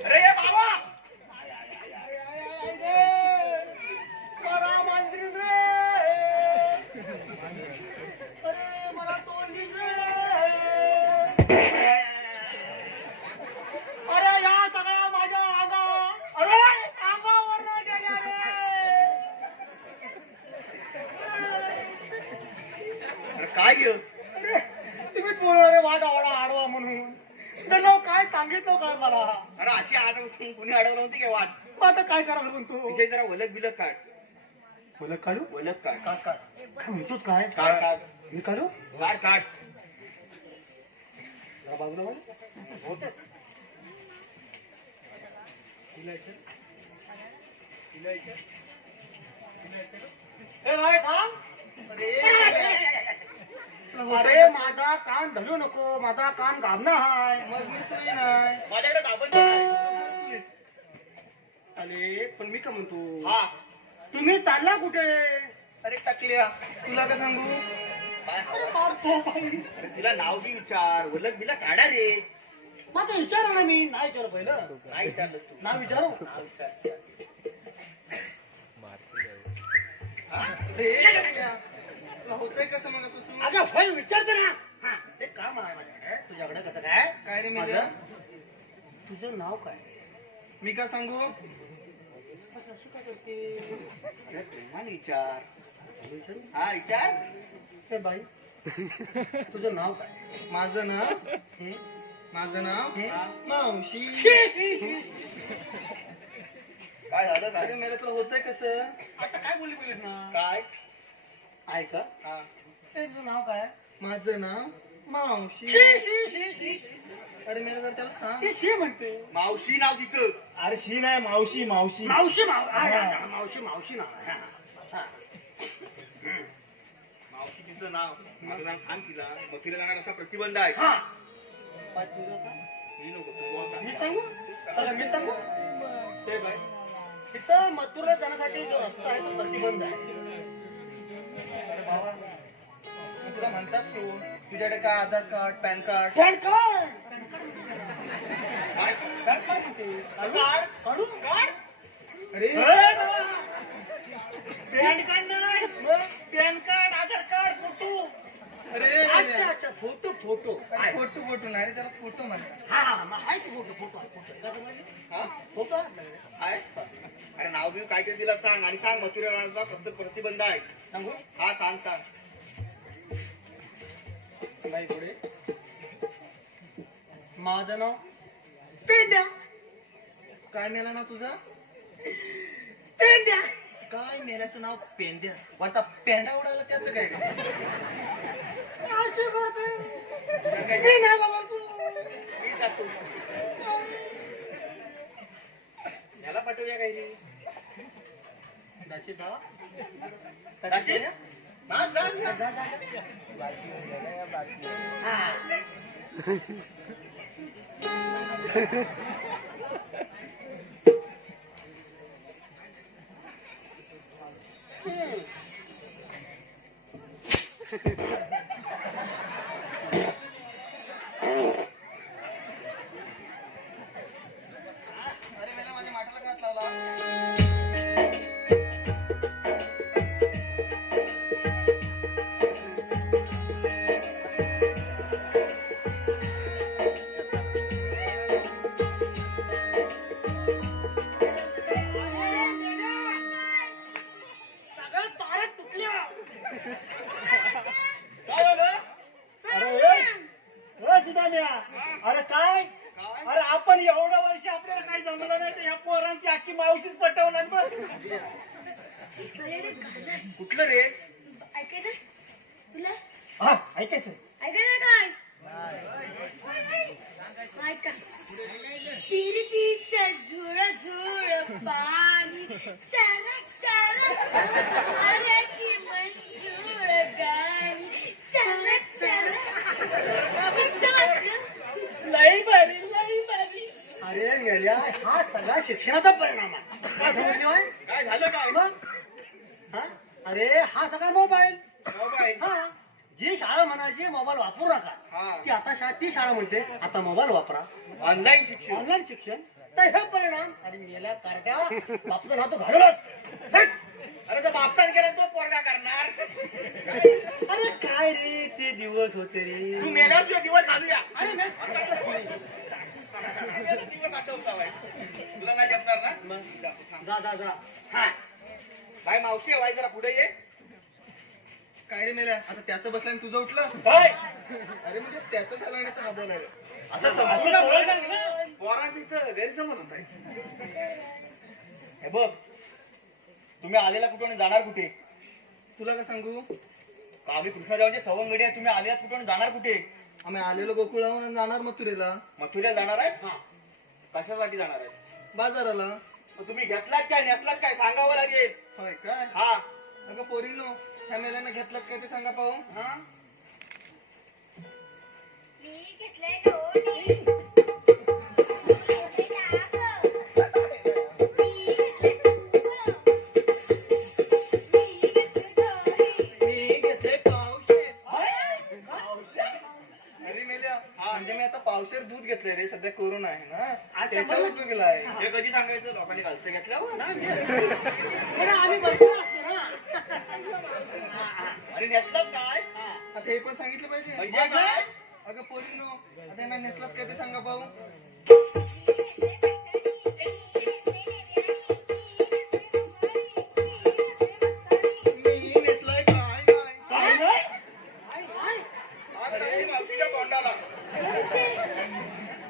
अरे ये बाबा अरे या सगळ्या माझ्या अरे अंगावर न गेल्या रे. अरे काय ग? अरे, तुम्ही बोलणार रे वाट आवडा आडवा म्हणून तर लोक काय सांगितलं काय मला अरे अशी आडवून कुणी अडवलं होती काय वाट मग आता काय करायला म्हणतो विषय जरा वलक बिलक काढ मला काढू वलक काढ काय म्हणतोस काय काढ काढ मी काढू काढ काढ जरा बाजूला वळ. होतं ए भाई थांब. अरे माझा कान धरू नको माझा कान गाभणा हाय मग मी सुई नाही माझ्याकडे दाबण नाही. अरे पण मी का म्हणतो हा तुम्ही चालला कुठे अरे टाकल्या तुला काय सांगू काय हवा? अरे तिला नाव बी विचार वलक बिलक काढा रे मग आता विचारा ना मी नाही विचारू पहिलं नाही विचारलं तू नाव विचारू नाव विचार. तुला होतंय कसं मनापासून? अगं होय विचारते ना हा ते काम आहे तुझ्याकडे कसं काय काय रे माझं? मेल्या? तुझं नाव काय मी काय सांगू? असं का करते अरे प्रेमाने विचार हा विचार हे बाई तुझं नाव काय माझं नाव मावशी. काय झालं अरे काय मेल्या तुला होतंय कसं? आता काय बोलली बोलीस ना काय ऐका हा ते तुझं नाव काय माझं नाव मावशी. शी अरे मेल्या जर त्याला सांग. ती शी म्हणते मावशी नाव तिचं अरे शी नाही मावशी मावशी मावशी मावशी मावशी नाव आहे. हा. मावशी तिचं नाव माझं नाव सांग तिला मग तिला जाणार असा प्रतिबंध आहे हा. काय तुझं काय? मी नको तू बोल मी सांग. सांगू चला मी सांगू ते बाई तिथं मथुरा जाण्यासाठी जो रस्ता आहे तो प्रतिबंध आहे अरे बाबा तुला म्हणतात तू तुझ्याकडे काय Aadhaar card PAN card? PAN card काय पॅन कार्ड म्हणते. कार्ड काढू अरे पॅन कार्ड नाही PAN card Aadhaar card photo अरे अच्छा अच्छा फोटो फोटो आहे. फोटो नाही रे त्याला फोटो म्हणतात. हा हा मग आहे की फोटो फोटो आहे फोटो कसं म्हणजे हा फोटो आहे आपल्याकडे. आहे अरे नाव बिव काय ते तिला सांग आणि सांग मथुरा राजाचा फक्त प्रतिबंध आहे सांगू हा सांग सांग नाही पुढे माझं नाव पेंड्या काय मेला ना तुझा? पेंड्या काय मेल्याचं नाव पेंद्या वाटता पेंडा उडाला त्याचं काय रे? असं करते मी नाही बाबा तू मी जातो याला पाठवूया काही नाही दाशी बाबा राशीद? हा, जा, जा. जा जा अरे मेला माझ्या माठाला हात लावला. सगळ्या तारा तुटल्या काय झालं? अरे सुदाम्या अरे काय अरे आपण एवढं वर्ष आपल्याला काही जमलं नाही तर ह्या पोरांची अख्खी मावशीच पटवणार बघ कुठलं रे ऐकायचं तुला हा ऐकायचं ऐकायचं काय ऐका तिरतीचं झुळ झुळ पाणी चरक चरक वाऱ्याची मंजूळ गाणी चरक चरक लई भारी लई भारी अरे मेल्या हा सगळा शिक्षणाचा परिणाम आहे काय समजलं होय? काय झालं काय मग हा? अरे हा सगळा मोबाईल मोबाईल हा जी शाळा म्हणायची मोबाईल वापरू नका हा. ती आता ती शाळा म्हणते आता मोबाईल वापरा ऑनलाईन शिक्षण ऑनलाईन शिक्षण तर हे परिणाम अरे मेल्या कारट्या बापचं नाव तू घालवलंस अरे तर बापसान केला तो पोरगा करणार अरे काय रे ते दिवस होते रे तू मेल्यावर तुझा दिवस घालूया अरे नाही. दिवस आठवता बाई. तुला नाही जमणार ना मग जा, थांब. जा जा जा हा बाई मावशी वाई जरा पुढे ये काय रे मेल्या आता त्याचं बसलं आणि तुझं उठलं? काय अरे म्हणजे त्याचं झालं नाही तर हा बोलायला. असं संपूर्ण पोरांचं इथं गैरसमज होत आहे हे बघ तुम्ही आलेला कुठून आणि जाणार कुठे तुला काय सांगू? आम्ही कृष्णदेवांचे सवंगडी आहे तुम्ही आलेला कुठून आणि जाणार कुठे आम्ही आलेलो गोकुळाहून आणि जाणार मथुरेला मथुऱ्याला जाणार आहे कशासाठी जाणार आहे बाजाराला. मग तुम्ही घेतलात काय नेसलात काय सांगावं लागेल होय काय? हा अगं पोरीनो ह्या मेल्यानं घेतलात काय ते सांगा पाहू. हा मी घेतलंय दोन्ही. मी घेतले पावशे. अरे मेल्या म्हणजे मी आता पावशेर दूध घेतलंय रे, सध्या कोरोना आहे ना, अच्छा, त्याचा मला- उपयोग केलाय. हे कधी सांगायचं लोकांनी कालचं घेतल्यावर ना बरं, आम्ही बसलो असतो ना. आणि नेसलात काय आता हे पण सांगितलं पाहिजे. म्हणजे काय अगं पोरीनो, आता यांना नेसलात काय ते सांगा पाहू. मी नेसलाय काय नाही. काय नाही? आज रात्री मावशीच्या तोंडाला.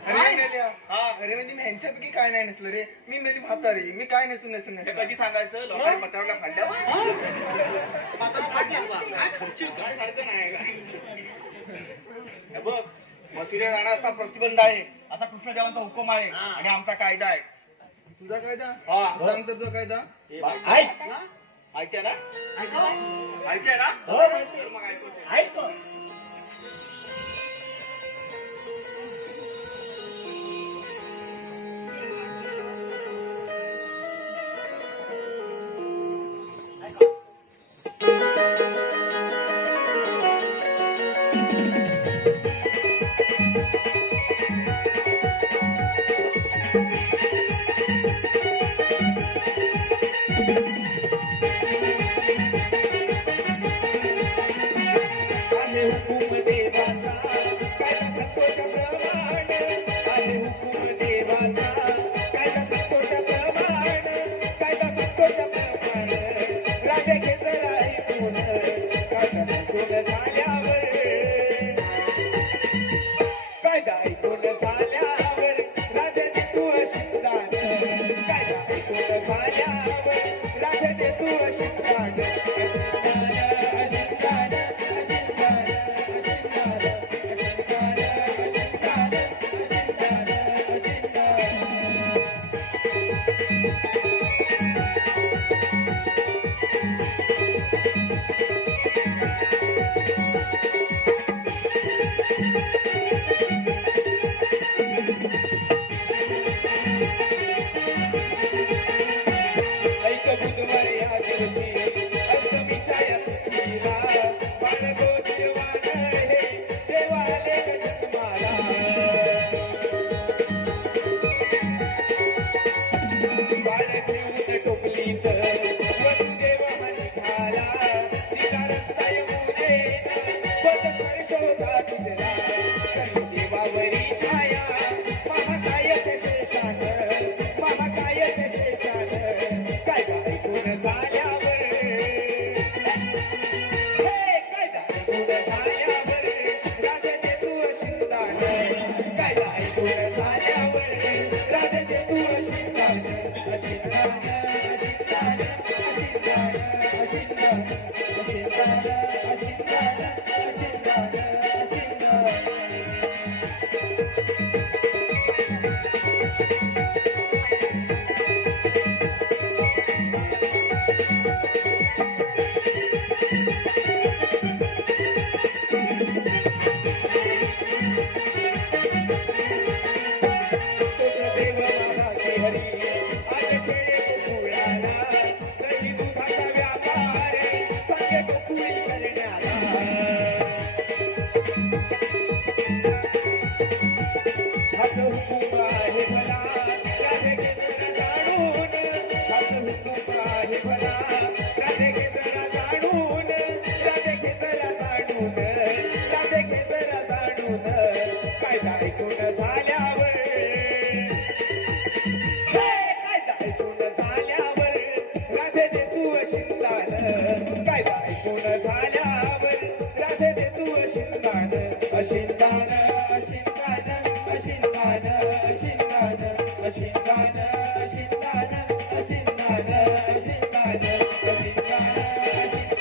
अरे नेल्या. अरे म्हणजे मी ह्यांच्यापैकी काय नाही नेसलं रे, मी मेरी म्हातारी, मी काय नेसून हे नेसलं. कधी सांगायचं लोकांनी पत्रावला फाडल्यावर म्हातारा फाटला बा. काय खर्ची काय सारखं नाही काय. हे बघ मथुरे जाण्याचा प्रतिबंध आहे असा कृष्णदेवांचा हुकूम आहे आणि आमचा कायदा आहे. तुझा कायदा हा. सांग तर तुझा कायदा. ऐक. ऐकते ना ऐका. ऐकते ना हो, तर मग ऐकतो. ऐक. आहे हुकूम देवाचा कायदा संतोष प्रमाण आहे हुकूम देवाचा कायदा संतोष प्रमाण कायदा संतोष प्रमाण राजा घेत राहील कायदा संतोष झाल्यावर कायदा ऐकून झाल्यावर राजाने तू शिंदाण कायदा ऐकून झाल्यावर राजाने तू शिंदाण ऐक बुधवार या दिवशी अष्टमीच्या या तिथीला बाळगो देवान हे देवाले जन्माला बाळ ठेवून टोपलीत वसुदेव हरिभाला तिला रस्ता येऊ देत पदकर शोधा तुझला करी देवावरी छाया महाकाय शेषान महाकाय शेषान कायदा ऐकून झाल्यावर कायदा ऐकून झाल्यावर राजाचे तू शिंदाण कायदा ऐकून झाल्यावर राजाचे तू शिंदाण शिंदाण शिंदाण शिंदाण शिंदाण शिंदाण देव महाराज हरी आज खेळे गोकुळाला कधी दुधाचा व्यापार संगे गोकुळी करण्याला हाच हुकूम आहे भला राधे घे जरा जाणून हाच हुकूम आहे भला राधे घे जरा जाणून राधे घे जरा जाणून राधे घे जरा जाणून कायदा ऐकून झाल्यावर कायदा ऐकून झाल्यावर राधे दे तू शिंदाण कायदा ऐकून झाल्यावर राधे दे तू शिंदाण अशिंदाण अशिंदाण अशिंदाण अशिंदाण अशिंदाण अशिंदाण अशिंदाण अशिंदाण अशिंदाण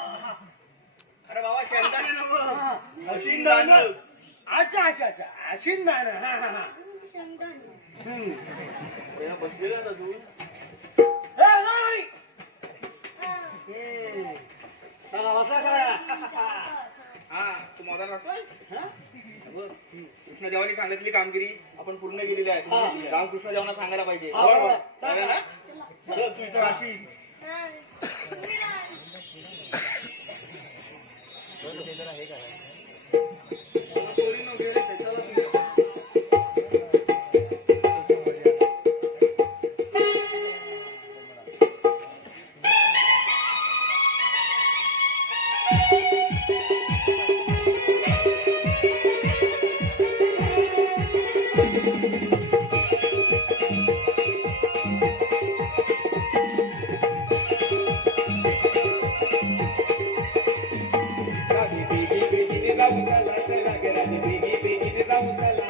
अरे बाबा शेंगदाणे नव्ह शिंदाण. अच्छा अच्छा अच्छा शिंदाण. हा हा हा. बसलेला ना तू ए, नाही. बघा, बसला सगळा. हा तू मोबाईल राहतोय हा? कृष्णदेवानी सांगितलेली कामगिरी आपण पूर्ण केलेली आहे. रामकृष्ण देवांना सांगायला पाहिजे. बरोबर. चालेल ना? चल तू इथं राहशील. राधी बेगी बेगीने जाऊ चला चला गे राधी बेगी बेगीने जाऊ चला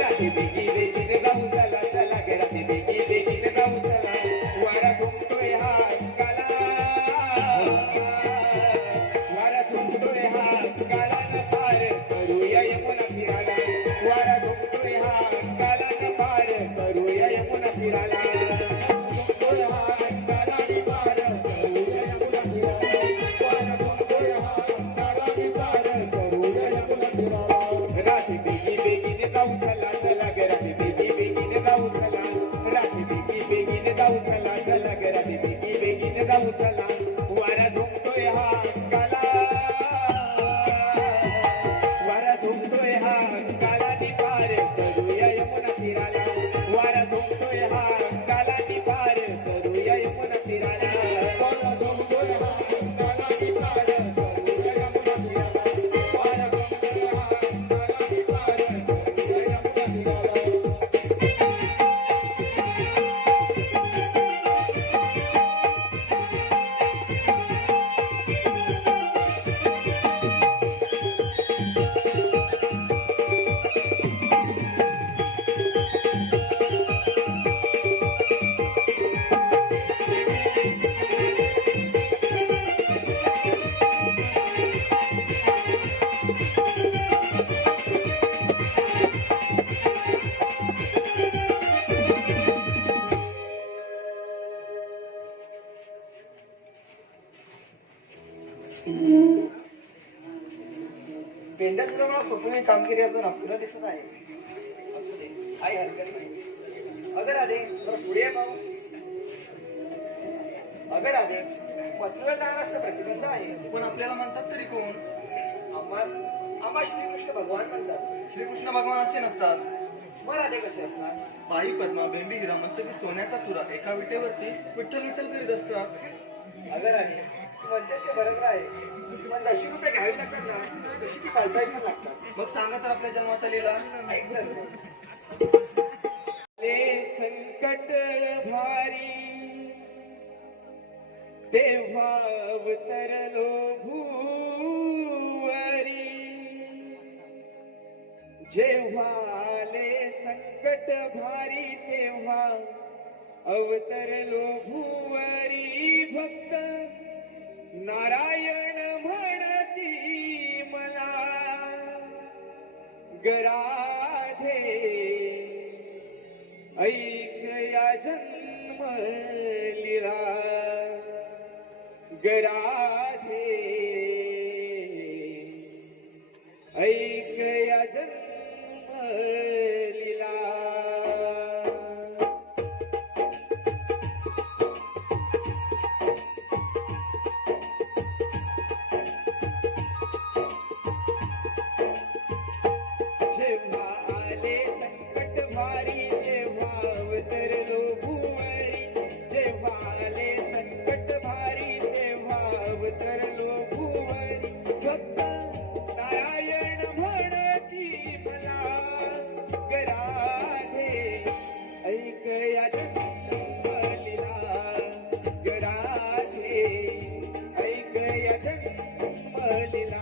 राधी बेगी बेगीने जाऊ चला चला गे राधी बेगी बेगीने जाऊ चला वारा घुमतोय हात काला वारा घुमतोय हात काला न पार करूया यमुना फिराला वारा घुमतोय हात काला न पार करूया यमुना फिराला घुमतोय हात काला न पार करूया यमुना फिराला वारा घुमतोय हात काला न पार करूया यमुना फिराला राधी बेगी बेगीने जाऊ चला चला गे राधी बेगी बेगीने जाऊ चला राधी बेगी बेगीने जाऊ चला चला गे राधी बेगी बेगीने जाऊ चला वारा घुमतोय हात काला वारा घुमतोय हात काला नि पार करूया यमुना फिराला वारा घुमतोय हात काला नि पार करूया यमुना फिराला वारा घुमतोय हात काला नि पार करूया यमुना फिराला वारा घुमतोय हात काला नि पार करूया यमुना फिराला पेंड्या तुला मला स्वप्न कामगिरी अजून अपुरा दिसत आहे. असू दे, काही हरकत नाही. अगं राधे जरा पुढे ये पाहू. अगं राधे पत्र जाण्याचा प्रतिबंध आहे. पण आपल्याला म्हणतात तरी कोण? आम्हा श्रीकृष्ण भगवान म्हणतात. श्रीकृष्ण भगवान असे नसतात. मग राधे कसे असतात? पायी पद्मा बेंबी हिरा मस्तकी सोन्याचा तुरा एका विटेवरती विठ्ठल विठ्ठल करीत असतात. अगं राधे तू म्हणतेस ते बरोबर आहे. पण 10 रुपये घ्यावे लागतात ना तशी ती पालताई पण लागतात. मग सांगा तर आपल्या जन्माचा लिहिला. ऐक ना तू. ले संकट भारी तेव्हा अवतरलो भूवरी जेव्हा आले संकट भारी तेव्हा अवतरलो भूवरी भक्त नारायण म्हणती मला गराधे ऐक या जन्म लीला गराधे ऐक या जन्म लीला जेव्हा आले संकट भारी तेव्हा अवतरलो भूवरी जेव्हा आले संकट भारी तेव्हा अवतरलो भूवरी भक्त नारायण म्हणती मला गराधे ऐक या जन्मलीला गराधे ऐक या जन्मलीला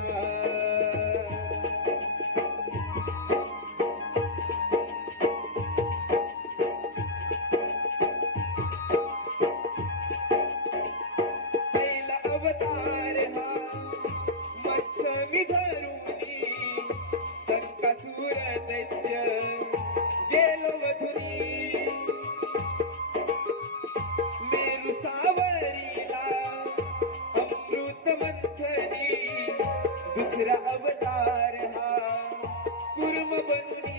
पहिला अवतार हा मच्छमी धरुनी संकासुर दैत्य गेलो वधुनी मेरू सावरीला अमृत मंथनी दुसरा अवतार हा कुर्म बनुनी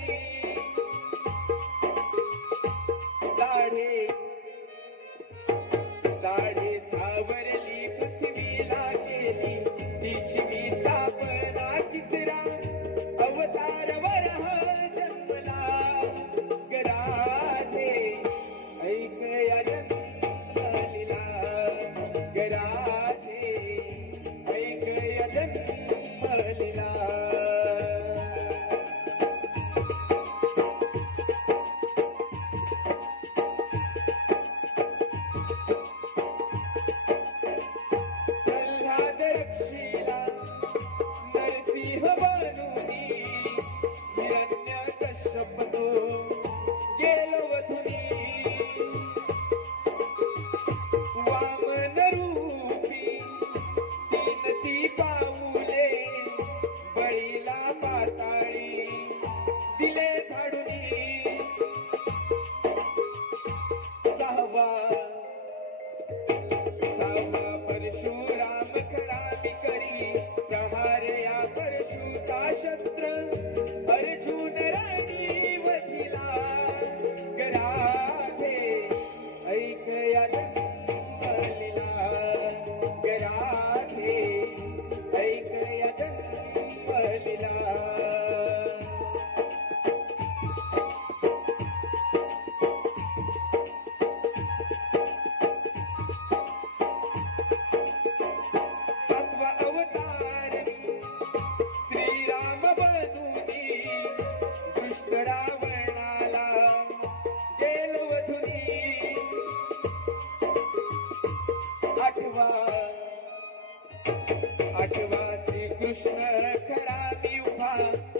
खरा मी उभा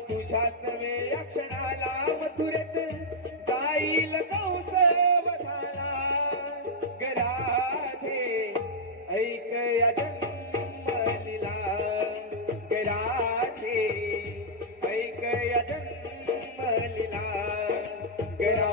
तुझ्याच वेळा क्षणाला मथुरेत जाईल कंस वधाला गराधे ऐक या जन्मलीला गराधे ऐक या जन्मलीला गरा